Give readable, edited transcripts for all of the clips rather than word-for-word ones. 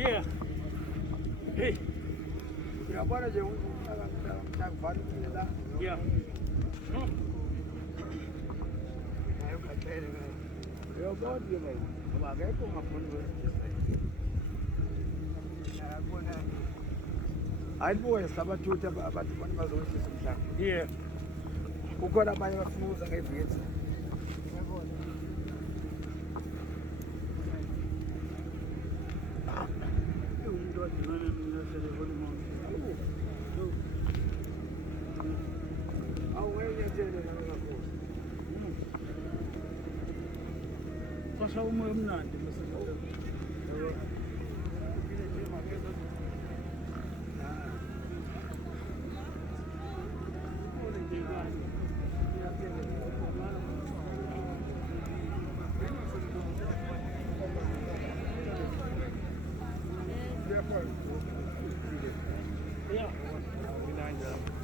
Here. Hey. Uyabona nje unakuvalile la. Yeah. No. Hayo katele ngayo. Uyabona nje ngayo. Ngoba akekho ngaphandle kwe-register. Uyabona. Ayibuye sabathuthi abantu bona bazowehlisa umhlaba. Here. Kukhona abanye bafuna ukuza ngeviki. Uyabona. Umuntu odingana mina telefoni mami. Kwasha umoya omnandi bese.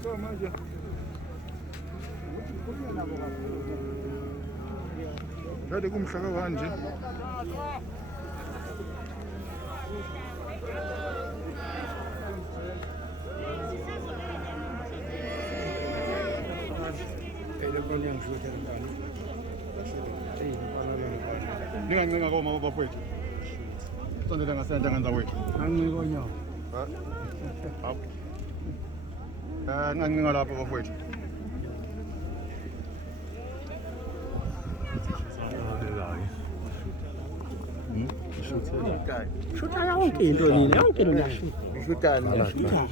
So manje. Kade kumhlaka kanje. Telefoni yangishuta ngani? Ningancenga koma bafowethu. Sondela ngasenta ngenza wethu. Angiko nyawo. Hawu. Ningancenga lapha bafowethu. Shutha yonke into nini, yonke into niyashuta. Ngishutani?